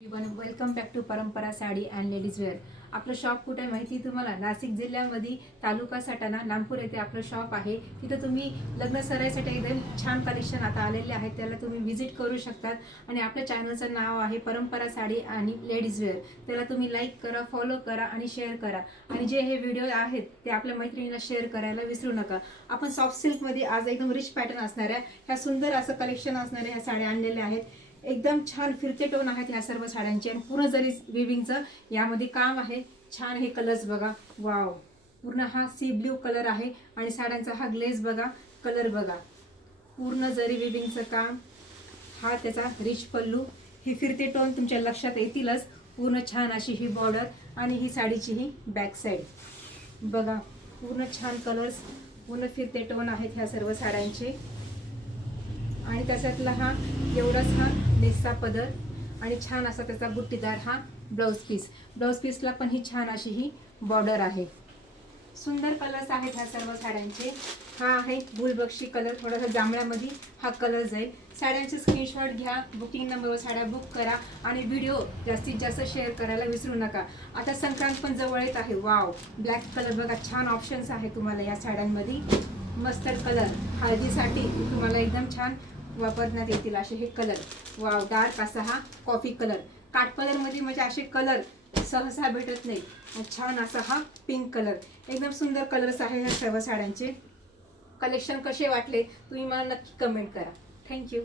Welcome back to परंपरा sari and ladies wear. आपलं shop कुठे आहे माहिती तुम्हाला? नाशिक जिल्ह्यामध्ये तालुका सटाणा नामपूर येथे आपलं शॉप आहे। तिथं तुम्ही लग्न सराईसाठी एकदम छान कलेक्शन आता आलेले आहेत, त्याला तुम्ही व्हिजिट करू शकतात। आणि आपल्या चॅनलचं नाव आहे परंपरा साडी आणि लेडीज वेअर। त्याला तुम्ही लाईक करा, फॉलो करा आणि शेअर करा। आणि जे हे व्हिडिओ आहेत ते आपल्या मैत्रिणींना शेअर करायला विसरू नका। आपण सॉफ्ट सिल्कमध्ये आज एकदम रिच पॅटर्न असणाऱ्या ह्या सुंदर असं कलेक्शन असणाऱ्या ह्या साड्या आणलेल्या आहेत। एकदम छान फिरते टोन आहेत ह्या सर्व साड्यांचे आणि पूर्ण जरी विविंगचं यामध्ये काम आहे। छान हे कलर्स बघा, वाव, पूर्ण हा सी ब्ल्यू कलर आहे आणि साड्यांचा हा ग्लेज बघा, कलर बघा, पूर्ण जरी विविंगचं काम, हा त्याचा रिच पल्लू, ही फिरते टोन तुमच्या लक्षात येतीलच। पूर्ण छान अशी ही बॉर्डर आणि ही साडीची ही बॅक साइड बघा, पूर्ण छान कलर्स, पूर्ण फिरते टोन आहेत ह्या सर्व साड्यांचे। आणि त्याच्यातला हा एवढाच हा लेसचा पदर आणि छान असा त्याचा बुट्टीदार हा ब्लाउज पीसला पण ही छान अशी ही बॉर्डर आहे। सुंदर कलर्स आहेत ह्या सर्व साड्यांचे। हा आहे गुलबक्षी कलर, थोडासा जांभळ्यामध्ये हा कलर जाईल। साड्यांचे स्क्रीनशॉट घ्या, बुकिंग नंबरवर साड्या बुक करा आणि व्हिडिओ जास्तीत जास्त शेअर करायला विसरू नका। आता संक्रांत पण जवळ येत आहे। वाव, ब्लॅक कलर बघा, छान ऑप्शन्स आहे तुम्हाला या साड्यांमध्ये। मस्टर्ड कलर हळदीसाठी तुम्हाला एकदम छान वापरण्यात येतील असे हे कलर। वाव, डार्क असा हा कॉफी कलर, काट कलर मध्ये म्हणजे असे कलर सहसा भेटत नाही। छान असा हा पिंक कलर, एकदम सुंदर कलर्स आहे ह्या सर्व साड्यांचे। कलेक्शन कसे वाटले तुम्ही मला नक्की कमेंट करा। थँक्यू।